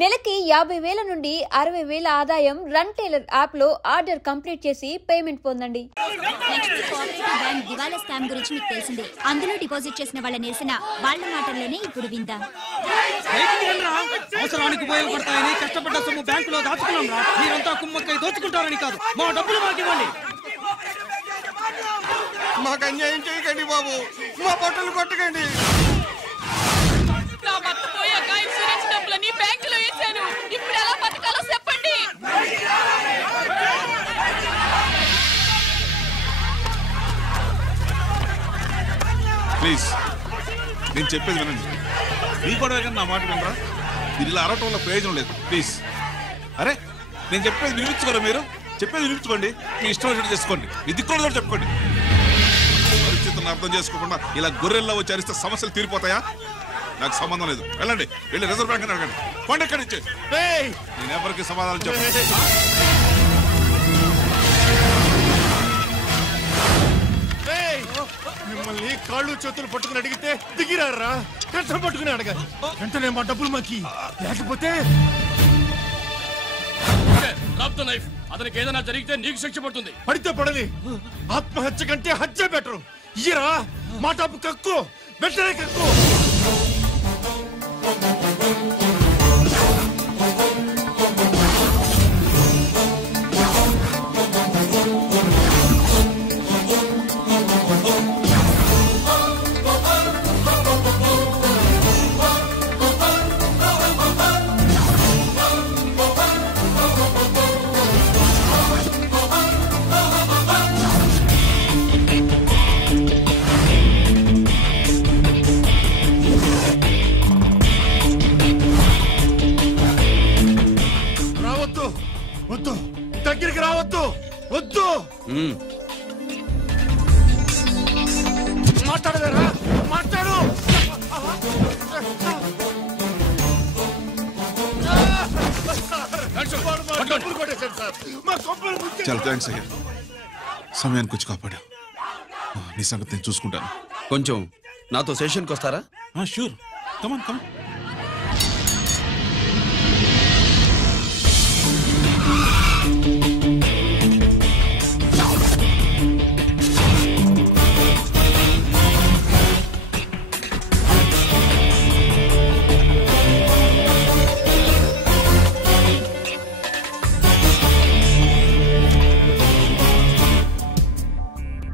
నెలకి 50,000 నుండి 60,000 ఆదాయం రన్ టైలర్ యాప్ లో ఆర్డర్ కంప్లీట్ చేసి పేమెంట్ పొందండి. బ్యాంక్ దివాలా స్కామ్ గురించి మీకు తెలిసిందే. అందులో డిపాజిట్ చేసిన వాళ్ళ నిరసన వాళ్ళ మాటల్లోనే ఇప్పుడు విందాం. అవసరానికి ఉపయోగపడతాయని కష్టపడ్డ సొమ్ము బ్యాంకులో దాచుకున్నాం రా. మీరంతా కుమ్మక్కై దోచుకుంటారని కాదు, మా డబ్బులు మాకు ఇవ్వండి. మాకు అన్యాయం చేయకండి బాబు, మా బట్టలు కొట్టకండి. నా భర్త పోయాక ఇన్సూరెన్స్ డబ్బులని బ్యాంకులో వేశాను. ఇప్పుడు ఎలా బతకాలో చెప్పండి. ప్లీజ్ నేను చెప్పేది వినండి. మీ గొడవ నా మాట వినరా? మీరు ఇలా అరవటం వల్ల ప్రయోజనం లేదు. ప్లీజ్ అరే నేను చెప్పేది వినిపించుకోరా? మీరు చెప్పేది వినిపించుకోండి, మీ ఇష్టం వచ్చినట్టు చేసుకోండి, మీ దిక్కులో చెప్పుకోండి. పరిస్థితులను అర్థం చేసుకోకుండా ఇలా గొర్రెల్లో వచ్చి అరిస్తే సమస్యలు తీరిపోతాయా? నాకు సంబంధం లేదు. వెళ్ళండి, వెళ్ళి రిజర్వ్ బ్యాంక్ అడగండి. పండి ఎక్కడి నుంచి. నేను ఎవరికి సమాధానం చెప్పండి. మిమ్మల్ని కాళ్ళు చేతులు పట్టుకుని అడిగితే దిగిరారా? కష్టం పట్టుకుని అడగాలి. వెంటనే మా డబ్బులు మాకి, లేకపోతే అతనికి ఏదైనా జరిగితే నీకు శిక్ష పడుతుంది. పడితే పడని, ఆత్మహత్య కంటే హత్య బెటరు. ఇయ్యరా మా డబ్బు, కక్కు, వెంటనే కక్కు. వద్దు, దగ్గరికి రావద్దు, వద్దు. మాట్లాడవేరా? మాట్లాడు. చాలా థ్యాంక్స్ అయ్యా, సమయానికి వచ్చి కాపాడా. నీ సంగతి నేను చూసుకుంటాను. కొంచెం నాతో సెషన్కి వస్తారా? షూర్, కమాన్ కమాన్.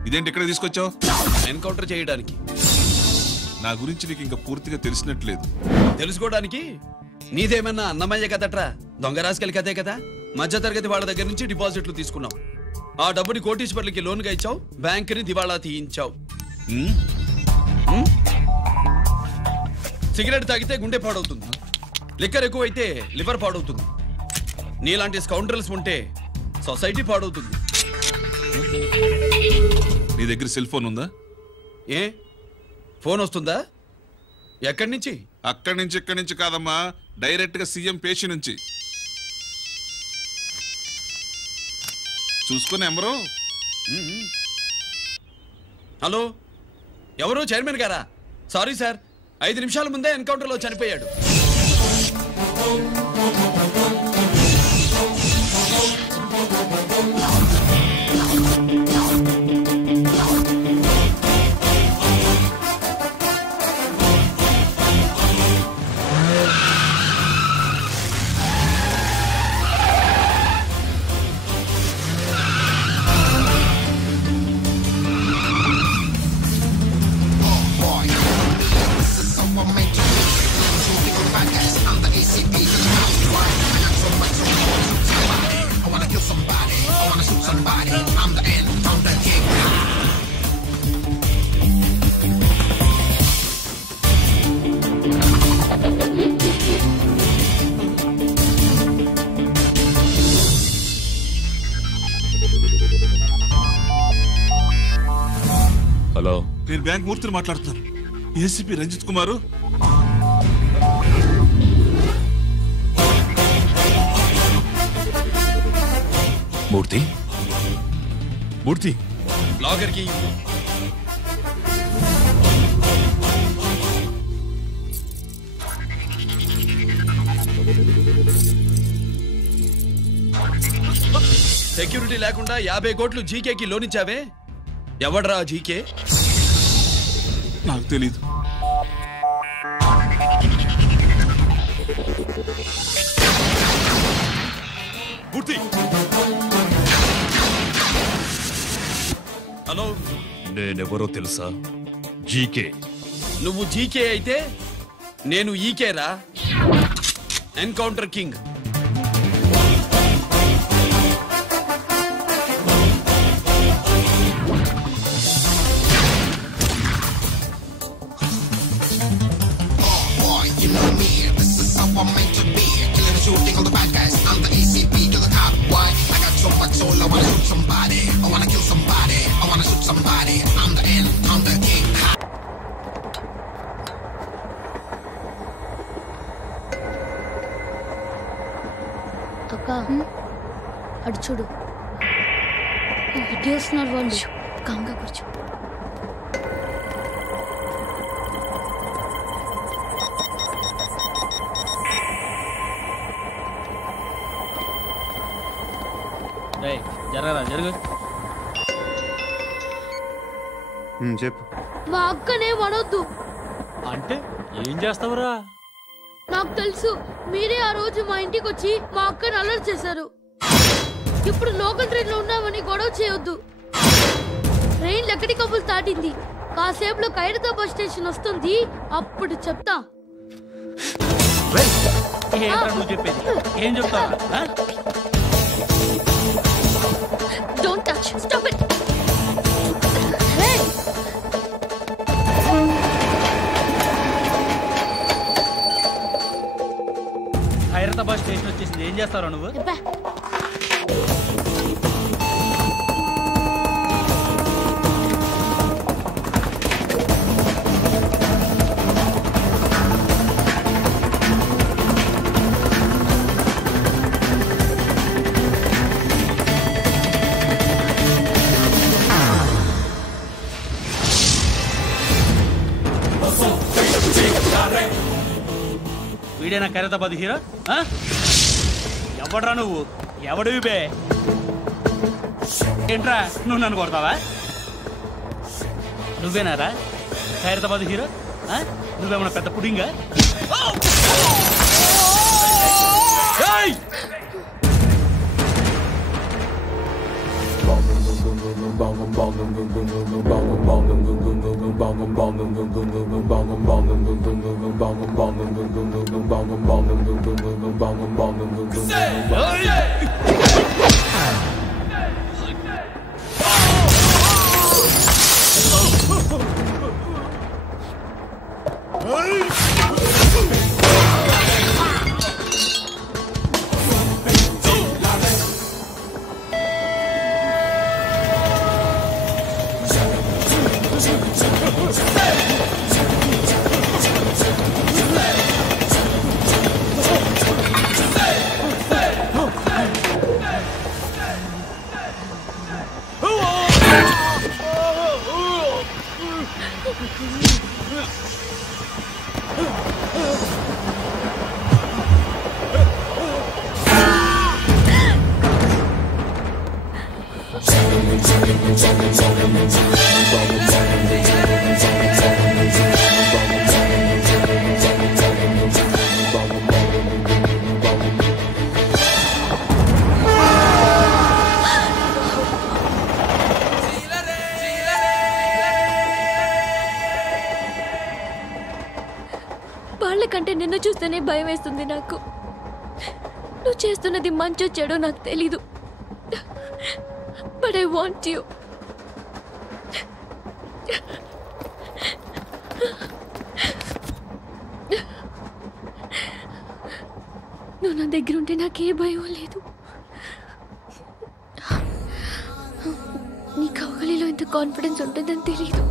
ఇదేంటి ఇక్కడ తీసుకొచ్చావు? ఎన్కౌంటర్ చేయడానికి. నా గురించి నీకు ఇంకా పూర్తిగా తెలిసినట్లేదు. తెలుసుకోవడానికి నీదేమన్నా అన్నమయ్య కదట్రా, దొంగ రాసుకెళ్ళి కదే కదా. మధ్య తరగతి వాళ్ళ దగ్గర నుంచి డిపాజిట్లు తీసుకున్నావు. ఆ డబ్బుని కోటీశ్వర్లకి లోన్గా ఇచ్చావు, బ్యాంకుని దివాళా తీయించావు. సిగరెట్ తాగితే గుండె పాడవుతుంది, లిక్కర్ ఎక్కువైతే లివర్ పాడవుతుంది. నీలాంటి స్కౌండ్రల్స్ ఉంటే సొసైటీ పాడవుతుంది. నీ దగ్గర సెల్ ఫోన్ ఉందా? ఏ ఫోన్ వస్తుందా? ఎక్కడి నుంచి? అక్కడి నుంచి ఇక్కడి నుంచి కాదమ్మా, డైరెక్ట్ గా సీఎం పేషి నుంచి. చూసుకుని ఎవరు? హలో, ఎవరు? చైర్మన్ గారా? సారీ సార్, 5 నిమిషాల ముందే ఎన్కౌంటర్లో చనిపోయాడు. హలో, నేను బ్యాంక్ మూర్తిని మాట్లాడుతున్నాను. ఏసీపీ రంజిత్ కుమారు. మూర్తి, మూర్తి బ్లాగర్ కి సెక్యూరిటీ లేకుండా 50 కోట్లు జీకేకి లోన్ ఇచ్చావే, ఎవడ్రా జీకే? నాకు తెలీదు. హలో, నేనెవరో తెలుసా? జీకే. నువ్వు జీకే అయితే నేను ఈకేరా, encounter king. Shooting all the bad guys, I'm the ECP to the cop. Why? I got so much soul, I wanna shoot somebody. I wanna kill somebody. I wanna shoot somebody. I'm the end, I'm the king. అక్క అడు చూడు, ఇటు వస్తున్నారు వాళ్ళు. కంగా కూర్చో. జరగరా జరుగు. చెప్పు. మా అక్కనే వనొద్దు. అంటే ఏం చేస్తావురా? నాకు తెలుసు, మీరే ఆ రోజు మా ఇంటికి వచ్చి మా అక్కని అలర్ట్ చేశారు. ఇప్పుడు లోకల్ ట్రైన్ లో ఉన్నామని గొడవ చేయొద్దు. ట్రైన్ లక్కడి కబుల్ దాటింది, కాసేపులో ఖైరతాబాద్ స్టేషన్ వస్తుంది, అప్పుడు చెప్తా. చెప్పేది ఏం చెప్తావు? Don't touch. Stop it. Khairatabad station వచ్చేసింది, ఏం చేస్తావు నువ్వు? వీడేనా ఖైరతాబాద్ హీరో? ఎవడ్రా నువ్వు? ఎవడివి బే? ఏంట్రా నువ్వు నన్ను కొడతావా? నువ్వేనారా ఖైరతాబాద్ హీరో? నువ్వేమన్నా పెద్ద పుడింగా? వాళ్ళకంటే నిన్ను చూస్తేనే భయం వేస్తుంది నాకు. నువ్వు చేస్తున్నది మంచో చెడో నాకు తెలీదు, బట్ ఐ వాంట్ యూ. నువ్వు నా దగ్గర ఉంటే నాకే భయం లేదు. నీ కవలిలో ఇంత కాన్ఫిడెన్స్ ఉంటుందని తెలీదు.